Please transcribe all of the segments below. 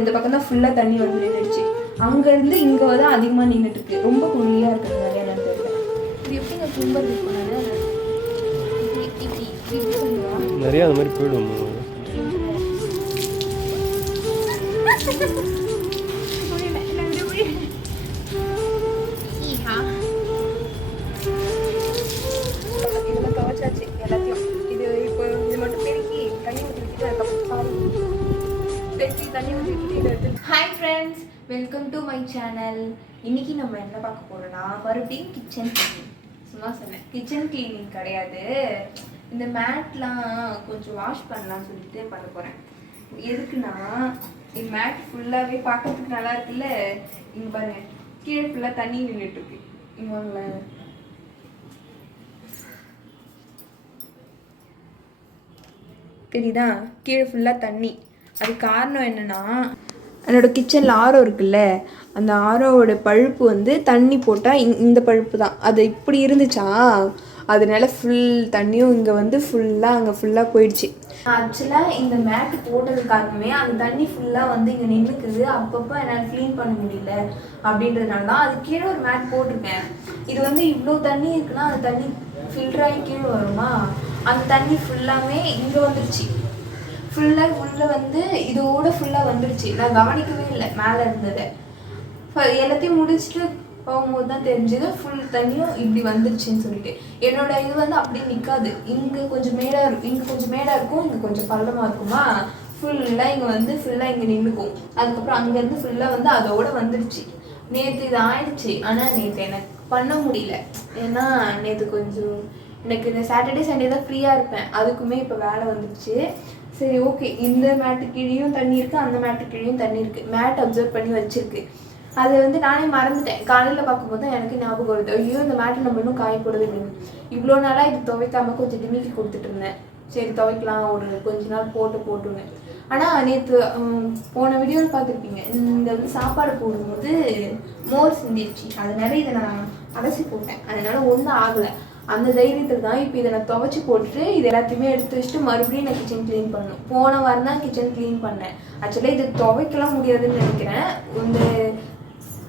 இந்த பக்கம் தான் ஃபுல்லாக தண்ணி வந்து நின்றுடுச்சு. அங்கேருந்து இங்கே தான் அதிகமாக நின்றுட்டு இருக்கு. ரொம்ப குழியாக இருக்குது நிறையா நேரத்தில். இது எப்படிங்க தும்பர் இருக்கும்? நிறையா அது மாதிரி போயிடும். இதெல்லாம் துவைச்சாச்சு எல்லாத்தையும். இது இப்போ இது மட்டும் பெருக்கி தண்ணி ஊற்றிக்கிட்டு தண்ணி ஊற்றிக்கிட்டு. Hi friends, welcome to my channel. இன்னைக்கு நம்ம என்ன பார்க்க போறோம்னா மறுபடியும் கிச்சன் கிளீனிங். சும்மா சொன்னேன், கிச்சன் கிளீனிங் கிடையாது. இந்த மேட்லாம் கொஞ்சம் வாஷ் பண்ணலாம்னு சொல்லிட்டு பண்ண போகிறேன். எதுக்குன்னா இந்த மேட் ஃபுல்லாகவே பார்க்கறதுக்கு நல்லா இருக்குல்ல. இங்கே பாருங்க, கீழே ஃபுல்லாக தண்ணி நின்றுட்டு இருக்கு. இங்கே வாங்கல, தெரியுதா? கீழே ஃபுல்லாக தண்ணி. அது காரணம் என்னென்னா, என்னோடய கிச்சனில் ஆரோ இருக்குல்ல, அந்த ஆரோவோட பழுப்பு வந்து தண்ணி போட்டால் இந்த பழுப்பு தான். அது இப்படி இருந்துச்சா, அதனால ஃபுல் தண்ணியும் இங்கே வந்து ஃபுல்லாக அங்கே ஃபுல்லாக போயிடுச்சு. ஆக்சுவலாக இந்த மேட்டு போட்டது காரணமே அந்த தண்ணி ஃபுல்லாக வந்து இங்கே நின்றுக்குது. அப்பப்போ என்னால் க்ளீன் பண்ண முடியல அப்படின்றதுனால தான் அது கீழே ஒரு மேட் போட்டிருக்கேன். இது வந்து இவ்வளோ தண்ணி இருக்குன்னா அந்த தண்ணி ஃபில்டராகி கீழே வருமா, அந்த தண்ணி ஃபுல்லாமே இங்கே வந்துடுச்சு. ஃபுல்லாக உள்ளே வந்து இதோட ஃபுல்லாக வந்துடுச்சு. நான் கவனிக்கவே இல்லை மேலே இருந்ததை. எல்லாத்தையும் முடிச்சுட்டு போகும்போது தான் தெரிஞ்சது ஃபுல் தண்ணியும் இப்படி வந்துடுச்சுன்னு சொல்லிட்டு. என்னோட இது வந்து அப்படி நிற்காது. இங்கே கொஞ்சம் மேடாக இருக்கும், இங்கே கொஞ்சம் மேடாக இருக்கும், இங்கே கொஞ்சம் பள்ளமாக இருக்குமா. ஃபுல்லாக இங்கே வந்து ஃபுல்லாக இங்கே நின்றுக்கும். அதுக்கப்புறம் அங்கேருந்து ஃபுல்லாக வந்து அதோட வந்துடுச்சு. நேற்று இது ஆயிடுச்சு, ஆனால் நேற்று எனக்கு பண்ண முடியல. ஏன்னா நேற்று கொஞ்சம் எனக்கு இந்த சாட்டர்டே சண்டே தான் ஃப்ரீயாக இருப்பேன். அதுக்குமே இப்போ வேலை வந்துடுச்சு. சரி ஓகே, இந்த மேட்டு கீழேயும் தண்ணி இருக்குது, அந்த மேட்டு கீழேயும் தண்ணி இருக்குது. மேட் அப்சர்வ் பண்ணி வச்சுருக்கு. அதை வந்து நானே மறந்துட்டேன். காலையில் பார்க்கும்போது தான் எனக்கு ஞாபகம் வருது, ஐயோ இந்த மேட்டில் நம்ம இன்னும் காய போடுறது அப்படின்னு. இவ்வளோ நாளாக இது துவைக்காமல் கொஞ்சம் டிமிக்கி கொடுத்துட்டு இருந்தேன். சரி துவைக்கலாம், ஒரு கொஞ்ச நாள் போட்டுவேன். ஆனால் நேற்று போன வீடியோவில் பார்த்துருப்பீங்க, இந்த வந்து சாப்பாடு போடும்போது மோர் சிந்திடுச்சு. அதனால இதை நான் அலசி போட்டேன். அதனால ஒன்றும் ஆகலை. அந்த தைரியத்தில் தான் இப்போ இதை நான் துவைச்சி போட்டுட்டு இது எல்லாத்தையுமே எடுத்து வச்சுட்டு மறுபடியும் நான் கிச்சன் க்ளீன் பண்ணணும். போன வாரம் தான் கிச்சன் க்ளீன் பண்ணேன். ஆக்சுவலாக இது துவைக்கலாம் முடியாதுன்னு நினைக்கிறேன்.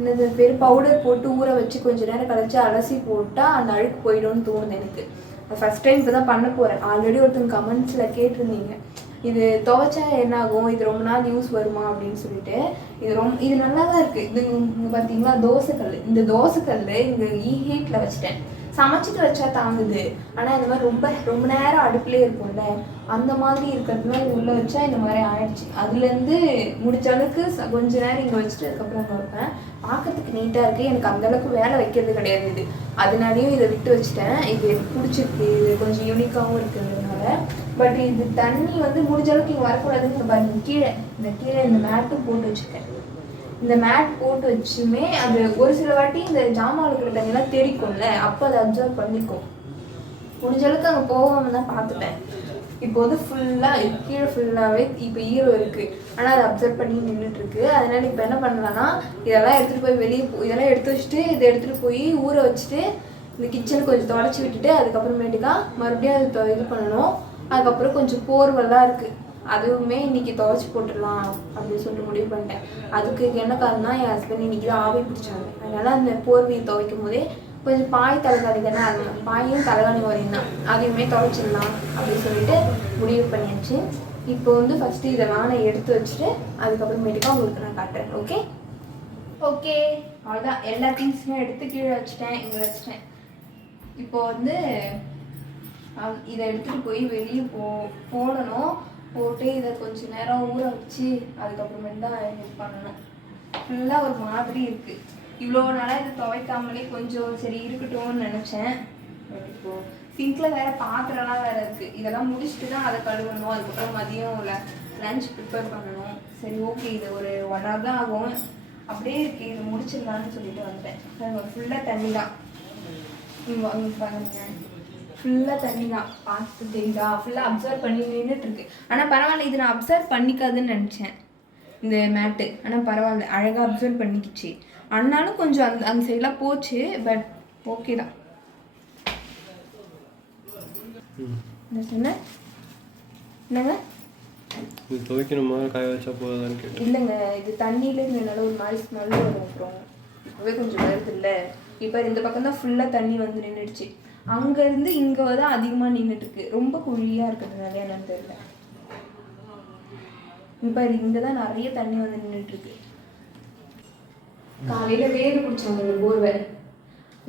இந்த பேர் பவுடர் போட்டு ஊற வச்சு கொஞ்சம் நேரம் கழிச்சு அலசி போட்டால் அந்த அழுக்கு போயிடும்னு தோணுது எனக்கு. ஃபஸ்ட் டைம் இப்போ தான் பண்ண போகிறேன். ஆல்ரெடி ஒருத்தங்க கமெண்ட்ஸில் கேட்டிருந்தீங்க, இது துவைச்சா என்ன ஆகும், இது ரொம்ப நாள் யூஸ் வருமா அப்படின்னு சொல்லிட்டு. இது நல்லா தான் இருக்குது. இது இங்கே பார்த்தீங்களா தோசைக்கல். இந்த தோசைக்கல் இங்கே ஹீட்டில் வச்சுட்டேன். சமைச்சிட்டு வச்சா தாங்குது. ஆனால் இந்த மாதிரி ரொம்ப நேரம் அடுப்புலேயே இருக்கும்ல, அந்த மாதிரி இருக்கிறதுனால இது உள்ளே வச்சா இந்த மாதிரி ஆயிடுச்சு. அதுலேருந்து முடிச்ச அளவுக்கு கொஞ்ச நேரம் இங்கே வச்சுட்டு அதுக்கப்புறம் அங்கே வைப்பேன். பார்க்கறதுக்கு நீட்டாக இருக்குது. எனக்கு அந்தளவுக்கு வேலை வைக்கிறது கிடையாது இது. அதனாலையும் இதை விட்டு வச்சுட்டேன். இது எனக்கு பிடிச்சிருக்கு, இது கொஞ்சம் யூனிக்காகவும் இருக்குன்றதுனால. பட் இது தண்ணி வந்து முடிஞ்ச அளவுக்கு இங்கே வரக்கூடாதுன்னு பாருங்க. கீழே இந்த மேட்டும் போட்டு வச்சுருக்கேன். இந்த மேட் போட்டு வச்சுமே அது ஒரு சில வாட்டி இந்த ஜாமான் இருக்கிற தண்ணியெல்லாம் தெரிக்கும்ல, அப்போ அதை அப்சர்வ் பண்ணிக்கும். முடிஞ்ச அளவுக்கு அங்கே போகாமல் தான் பார்த்துட்டேன். இப்போ வந்து ஃபுல்லாக கீழே ஃபுல்லாகவே இப்போ ஈரம் இருக்குது. ஆனால் அதை அப்சர்வ் பண்ணி நின்றுட்டுருக்கு. அதனால் இப்போ என்ன பண்ணலான்னா, இதெல்லாம் எடுத்துகிட்டு போய் வெளியே இதெல்லாம் எடுத்து வச்சுட்டு இதை எடுத்துகிட்டு போய் ஊற வச்சுட்டு இந்த கிச்சனை கொஞ்சம் தொடச்சி விட்டுட்டு அதுக்கப்புறமேட்டுக்கா மறுபடியும் அது இது பண்ணணும். அதுக்கப்புறம் கொஞ்சம் போர்வெல்லாம் இருக்குது, அதுவுமே இன்றைக்கி துவைச்சி போட்டுடலாம் அப்படின்னு சொல்லிட்டு முடிவு பண்ணிட்டேன். அதுக்கு என்ன காரணம்னா, என் ஹஸ்பண்ட் இன்றைக்கி தான் ஆவி பிடிச்சாங்க. அதனால் அந்த போர்வையை துவைக்கும் போதே கொஞ்சம் பாய் தலைகாணி தானே, அது பாயும் தலைகாணி வரையும் தான், அதையுமே துவைச்சிடலாம் அப்படின்னு சொல்லிட்டு முடிவு பண்ணியாச்சு. இப்போ வந்து ஃபஸ்ட்டு இதெல்லாம் நான் எடுத்து வச்சுட்டு அதுக்கப்புறமேட்டுக்கா உங்களுக்கு நான் காட்டுறேன். ஓகே அவ்வளோதான். எல்லா திங்ஸுமே எடுத்து கீழே வச்சுட்டேன், இங்கே வச்சுட்டேன். இப்போ வந்து இதை எடுத்துகிட்டு போய் வெளியே போடணும். போட்டு இதை கொஞ்சம் நேரம் ஊற வச்சு அதுக்கப்புறமேட்டு தான் இது பண்ணணும். ஃபுல்லாக ஒரு மாதிரி இருக்குது. இவ்வளோ நாளாக இதை துவைக்காமலே கொஞ்சம் சரி இருக்கட்டும்னு நினச்சேன். பட் இப்போது சிங்கில் வேறு பாத்திரம்லாம் வேறு இருக்குது. இதெல்லாம் முடிச்சுட்டு தான் அதை கழுவணும். அதுக்கப்புறம் மதியம் லஞ்ச் ப்ரிப்பேர் பண்ணணும். சரி ஓகே, இது ஒரு 1 hour தான் ஆகும். அப்படியே இருக்குது, இதை முடிச்சிடலான்னு சொல்லிட்டு வந்துட்டேன். ஃபுல்லாக தண்ணி தான். பாருங்க, ஃபுல்லாக தண்ணி தான். பார்த்து தெரியுதா, ஃபுல்லாக அப்சர்வ் பண்ணி நின்றுட்டுருக்கு. ஆனால் பரவாயில்ல, இது நான் அப்சர்வ் பண்ணிக்காதுன்னு நினச்சேன் இந்த மேட்டு. ஆனால் பரவாயில்ல, அழகாக அப்சர்வ் பண்ணிக்கிச்சு. ஆனாலும் கொஞ்சம் அந்த சைடெலாம் போச்சு. பட் ஓகே தான். என்ன சொன்ன? என்னங்க இது துவைக்கணுமா காய வச்சா போதான்னு கேட்டேன். இல்லைங்க, இது தண்ணியில இருந்ததுனால ஒரு மாதிரி ஸ்மெல் வரும். அப்புறம் இப்போவே கொஞ்சம் வருது இல்லை. இப்போ இந்த பக்கம் தான் ஃபுல்லாக தண்ணி வந்து நின்றுடுச்சு. அங்கேருந்து இங்கே தான் அதிகமாக நின்றுட்டு இருக்கு. ரொம்ப குழியாக இருக்கிறதுனால என்னன்னு தெரியல. இப்போ இங்கே தான் நிறைய தண்ணி வந்து நின்றுட்டு இருக்கு. காலையில் வேறு பிடிச்சாங்க இந்த போர்வெல்.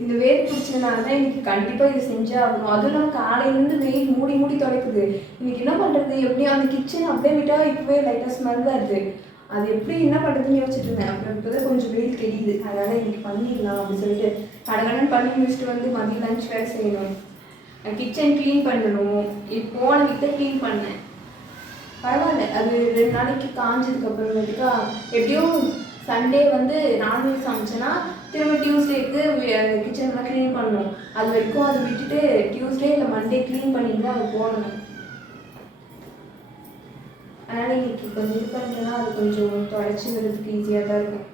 இந்த வேர் பிடிச்சதுனால தான் இன்னைக்கு கண்டிப்பாக இது செஞ்சே ஆகணும். அதுவும் இல்லாமல் காலையிலேருந்து வெயில் மூடி மூடி துடைக்குது. இன்னைக்கு என்ன பண்ணுறது, எப்படியும் அந்த கிச்சன் அப்படியே விட்டால் இப்போவே லைட்டாக ஸ்மெல் வருது. அது எப்படி என்ன பண்ணுறதுன்னு யோசிச்சுட்டு இருந்தேன். அப்புறம் இப்போ தான் கொஞ்சம் வெயில் தெரியுது. அதனால் இன்னைக்கு பண்ணிடலாம் அப்படின்னு சொல்லிட்டு கடகடன் பண்ணி முடிச்சுட்டு வந்து மதியம் லஞ்ச் வேறு செய்யணும். கிச்சன் க்ளீன் பண்ணணும். போன வீக் தான் க்ளீன் பண்ணேன். பரவாயில்ல, அது 2 நாளைக்கு காஞ்சதுக்கு அப்புறமேட்டுக்கா எப்படியும் சண்டே வந்து நான்வெஜ் சமைச்சேன்னா திரும்ப டியூஸ்டேக்கு அந்த கிச்சன்லாம் க்ளீன் பண்ணணும். அது வரைக்கும் அதை விட்டுட்டு டியூஸ்டே இல்லை மண்டே க்ளீன் பண்ணிட்டு தான் அது போடணும். அதனால் இன்னைக்கு கொஞ்சம் இது பண்ணிட்டேன்னா அது கொஞ்சம் தொடச்சி விடுறதுக்கு ஈஸியாக தான் இருக்கும்.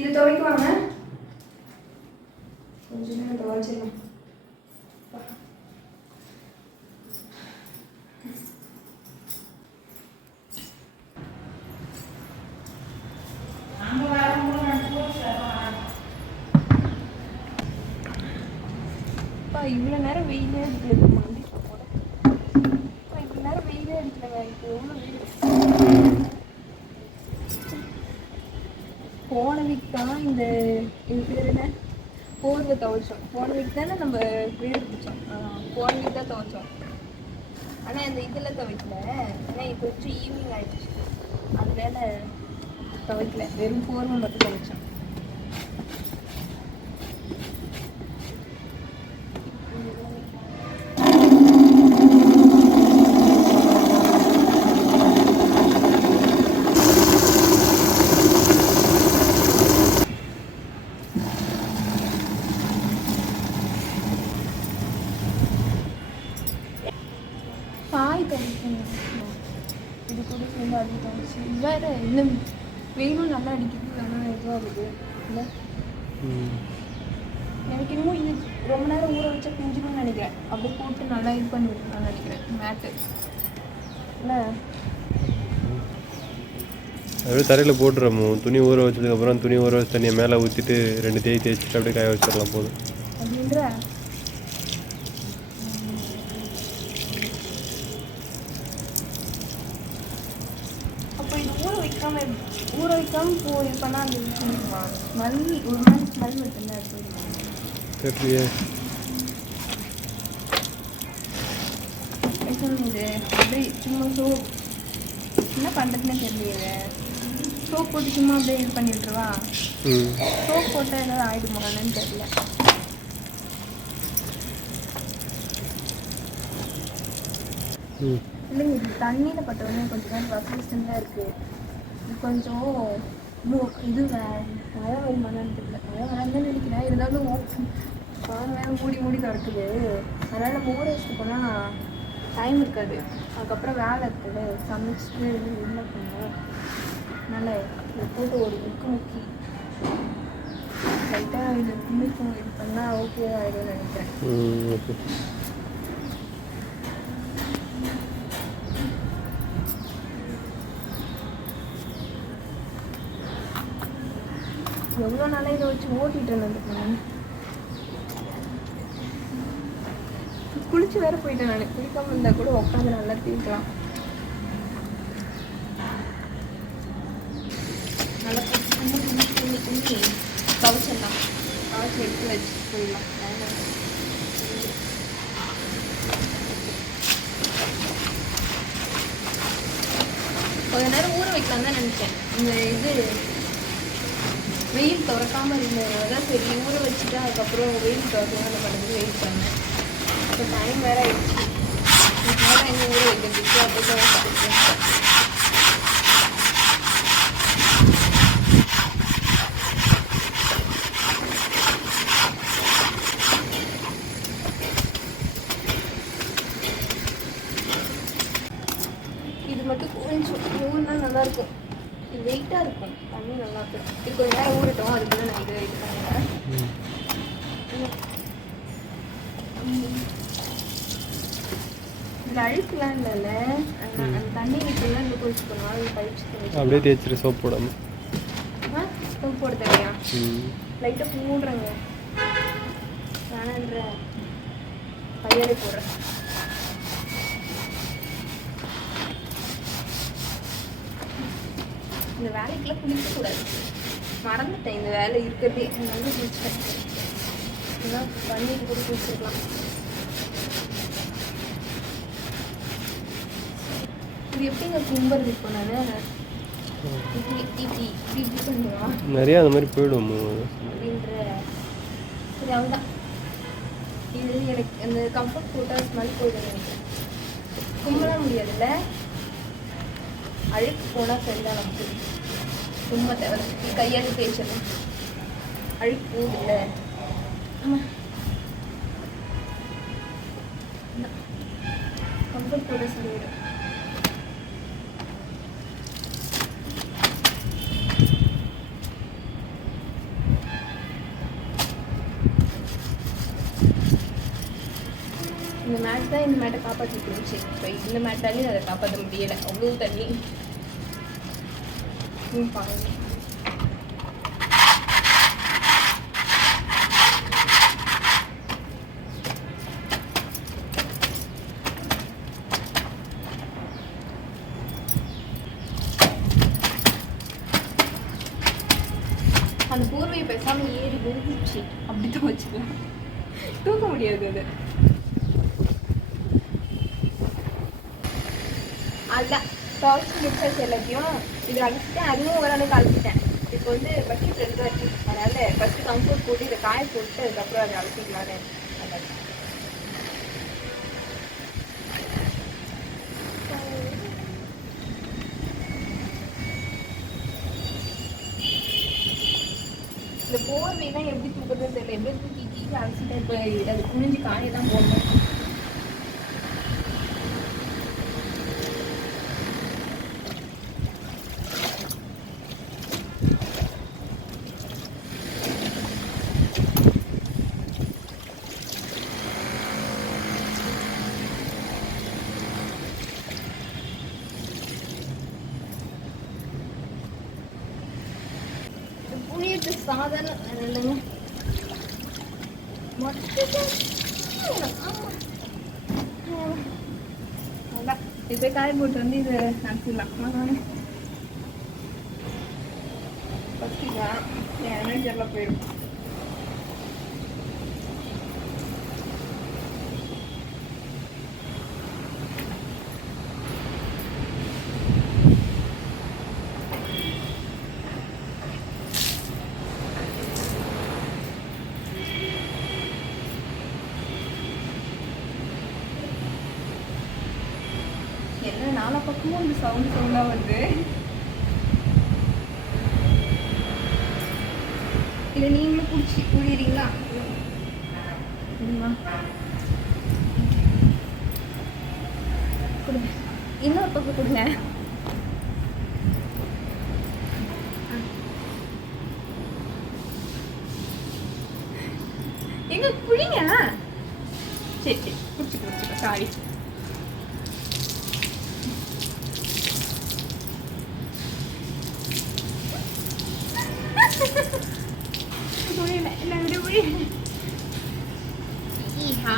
இது துவைக்குவாங்க, கொஞ்சம் நேரம் துவைச்சிடலாம். இவ்வளோ நேரம் வெயிலே அடிக்கல. இவ்வளோ நேரம் வெயிலே அடிக்கலங்க. இப்போ எவ்வளோ வெயில். போன வீக் தான் இந்த இது பேர் என்ன போர்வை துவைச்சோம். போன வீக் தானே நம்ம வீடு பிடிச்சோம். போன வீக் தான் துவைச்சோம். ஆனால் அந்த இதில் துவைக்கல. ஏன்னா இப்போ கொஞ்சம் ஈவினிங் ஆகிடுச்சு, அதனால துவைக்கல. வெறும் போர்வை மட்டும் துவைச்சோம். பாய் துவைக்கணும். இது கூட சேர்ந்து அது துவைச்சி வேறு இன்னும் வெயிலும் நல்லா அடிக்குது. ஆனால் இதுவாகுது இல்லை. எனக்கு இன்னமும் இது ரொம்ப நேரம் ஊற வச்சா பிஞ்சிடும்னு நினைக்கிறேன். அப்படியே போட்டு நல்லா இது பண்ணி விட்டுருலான்னு நினைக்கிறேன் மேட்டு இல்லை. அப்படியே தரையில் போட்டுறமோ. துணி ஊற வச்சதுக்கப்புறம் துணி ஊற வச்ச தண்ணியை மேலே ஊற்றிட்டு 2 தேய்ச்சிட்டு அப்படியே காய வச்சிடலாம் போதும். அப்படின்ற அப்போ இது ஊற வைக்காமல் போ இது பண்ணால் அந்த இருக்குமா ஸ்மெல் ஒரு மாதிரி ஸ்மெல் மட்டும்தான் இருக்குமா தெரியலையே. இது அப்படியே சும்மா சோப் என்ன பண்ணுறதுன்னு தெரியலையே. சோப் போட்டு சும்மா அப்படியே இது பண்ணி விட்டுருவா. சோப் போட்டால் ஏதாவது ஆகிடுமான்னு தெரியல. இல்லைங்க, இது தண்ணியில் பட்டவுடனே கொஞ்சம் நேரம் வசதியாக இருக்குது. இது கொஞ்சம் இது மழை வருமானு தெரியல. மழை வராதுன்னு நினைக்கிறேன். இருந்தாலும் காலம் வேறு மூடி மூடி திறக்குது. அதனால் நம்ம ஊற வச்சுட்டு போனால் டைம் இருக்காது. அதுக்கப்புறம் வேலை இருக்குது, சமைச்சிட்டு என்ன பண்ணணும். அதனால் இதை போட்டு ஒரு முக்கி லைட்டாக இது முன்னுக்கும் இது பண்ணால் ஓகே ஆகிடும்னு நினைக்கிறேன். எவ்வளோ நாளாக இதை வச்சு ஓட்டிகிட்டு இருந்தேன். குளிச்சு வேற போயிட்டேன். நான் குளிக்காமல் இருந்தால் கூட உட்காந்து நல்லா தீர்க்கலாம். நல்லா துணி துவைச்சிடலாம். துவைச்சி எடுத்து வச்சு போயிடலாம். கொஞ்ச நேரம் ஊற வைக்கலாம் தான் நினச்சேன். இந்த இது வெயில் திறக்காமல் இருந்ததுனால சரி ஊற வச்சுட்டு அதுக்கப்புறம் வெயில் திறக்கலாம் பண்ணுறது வெயிட் பண்ணேன். இப்போ டைம் வேறு ஆயிடுச்சு. நேரம் எங்கே ஊற வைக்கிறதுக்கு அப்படியே துவைச்சிருக்கேன். இது மட்டும் கொஞ்சம் ஊறினா நல்லாயிருக்கும். இது வெயிட்டாக இருக்கும், தண்ணி நல்லாயிருக்கும். இது கொஞ்சம் நேரம் ஊறட்டும். அதுக்குள்ளே நான் இது வெயிட் பண்ணுறேன். இந்த அழுக்குலாம் இல்லைல்ல, அந்த தண்ணி விட்டுலாம் இந்த குளிச்சு போனால் அது கழிச்சு அப்படியே தேய்ச்சிரு சோப் போடாமல். சோப் போட தேவையா? லைட்டாக மூடுறேங்க, வேணான்ற கையாலே போடுறேன். இந்த வேலைக்கெல்லாம் குளிக்கக்கூடாது, மறந்துட்டேன் இந்த வேலை இருக்கிறதே. வந்து குளிச்சிட்டேன், இன்னும் பண்ணிட்டு கூட குளிச்சிருக்கலாம். இது எப்படிங்க கும்புறது இப்போ நான் இப்படி இப்படி இப்படி இப்படி பண்ணுவா நிறையா அந்த மாதிரி போயிடும் அப்படின்ற. சரி அவ்வளோதான். இது எனக்கு அந்த கம்ஃபர்ட் போட்டால் ஸ்மெல் போயிடும் எனக்கு. கும்பலாம் முடியாதுல்ல, அழுக்கு போனால் சரிதான் நமக்கு. ரொம்ப தேவை கையால் தேய்ச்சிடணும், அழுக்கு போகுதுல்ல. ஆமாம், கம்ஃபர்ட் போட சொல்லிவிடும். இந்த மேட் தான் இந்த மேட்டை காப்பாற்றிட்டு இருந்துச்சு. இப்போ இந்த மேட்டாலையும் அதை காப்பாற்ற முடியலை, அவ்வளோ தண்ணி. பாருங்க, அந்த போர்வையை பேசாமல் ஏறி விழுந்துச்சு. அப்படி தான் வச்சுக்கலாம், தூக்க முடியாது அது. அதுதான் துவைச்சி முடிச்சாச்சு எல்லாத்தையும். இது அழிச்சிட்டேன், அதுவும் ஓரளவுக்கு அழிச்சிட்டேன். இப்போ வந்து பக்கெட் ரெண்டு வச்சு, அதனால் ஃபஸ்ட்டு கம்ஃபர்ட் போட்டு இதை காய போட்டு அதுக்கப்புறம் அதை அழிச்சிக்கலான்னு. இந்த போர்வைலாம் எப்படி தூக்குறதுன்னு தெரியல, எப்படி தூக்கி அழைச்சிட்டு இப்போ அது குனிஞ்சு காய தான் போடணும். புளியத்து சாதாரண இல்லைங்க, அதான் இப்போ காய போட்டு வந்து இதை நினச்சிடலாம். பசிக்கலாம், எனர்ஜி எல்லாம் போயிடும். என்ன நாலா பக்கமும் இந்த சவுண்டாக வருது. இதை நீங்களும் பிடிச்சி புரியுறீங்களா? கொடுங்க, இன்னொரு பக்கம் கொடுங்க. எங்க புரியுங்க. சரி சரி, பிடிச்சிக்கோ, சாரி. முடியல, என்ன விட முடியல. ஈஹா,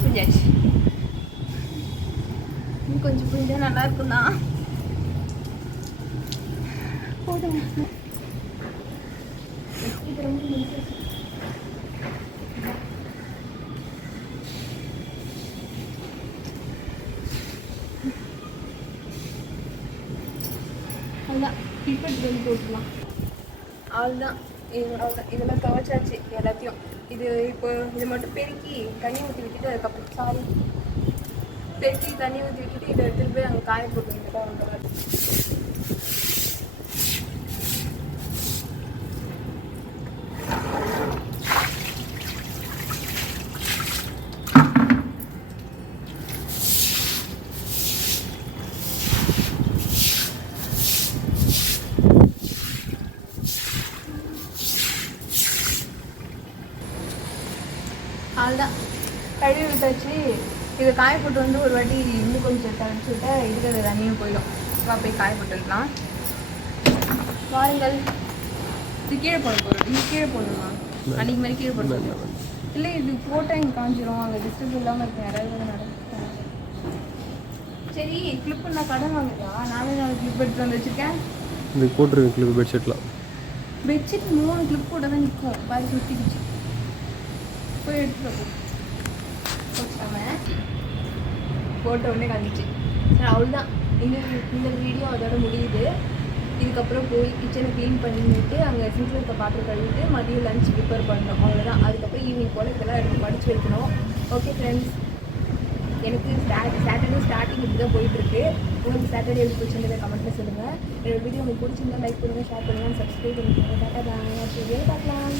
புரிஞ்சாச்சு. கொஞ்சம் புரிஞ்சா நல்லா இருக்கும் தான். போதும், இது ரொம்ப முடிஞ்சாச்சு. அவ்வளோதான், கிளிப்பட் பண்ணி போட்டுக்கலாம். அவ்வளோதான், அவ்வளோதான். இதெல்லாம் துவைச்சாச்சு எல்லாத்தையும். இது இப்போ இதை மட்டும் பெருக்கி தண்ணி ஊற்றி விட்டுட்டு அதுக்கப்புறம் பெருக்கி தண்ணி ஊற்றி விட்டுட்டு இதை எடுத்துகிட்டு போய் அங்கே காய போட்டு வந்துட்டு வந்துடுறது. அதுதான் கழுவி விட்டாச்சு. இதை காய போட்டு வந்து ஒரு வாட்டி இன்னும் கொஞ்சம் தனிச்சு விட்டா இருக்கிற தண்ணியும் போயிடும். வா போய் காய போட்டுக்கலாம். வாருங்கள். இது கீழே போட போகிறோம். இது கீழே போடணுமா? அன்றைக்கி மாதிரி கீழே போட்டு இல்லை, இது போட்டால் இங்கே காஞ்சிரும். அங்கே டிஸ்டர்ப் இல்லாமல் இருக்கும். யாராவது நடக்கும். சரி, கிளிப்பு நான் கடன் வாங்குதா? நானே கிளிப் எடுத்து வந்து வச்சுருக்கேன். இது போட்டுருக்கு கிளிப் பெட்ஷீட்லாம். பெட்ஷீட் 3 கிளிப் போட்டால் தான் நிற்கும். பாதி சுற்றிக்கிச்சு. போய் எடுத்துகிட்டு போட்டாமல் போட்ட உடனே காஞ்சிச்சு. சரி, அவ்வளோதான். இந்த வீடியோ அதோட முடியுது. இதுக்கப்புறம் போய் கிச்சனை க்ளீன் பண்ணிவிட்டு அங்கே சிங்கில் இருக்க பாத்திரம் கழுவிட்டு மதியம் லஞ்ச் ப்ரிப்பேர் பண்ணணும். அவ்வளோதான். அதுக்கப்புறம் ஈவினிங் போல் இதெல்லாம் எடுத்து படித்து வைக்கணும். ஓகே ஃப்ரெண்ட்ஸ், எனக்கு சாட்டர்டே ஸ்டார்டிங் இப்படி தான் போயிட்டுருக்கு. உங்களுக்கு சாட்டர்டே எப்படி பிடிச்சிருந்ததை கமெண்ட்டில் சொல்லுங்கள். என்னோடய வீடியோ உங்களுக்கு பிடிச்சிருந்தா லைக் பண்ணுங்கள், ஷேர் பண்ணுங்கள், சப்ஸ்கிரைப் பண்ணிக்கோங்க. டாட்டா பாய். பார்க்கலாம்.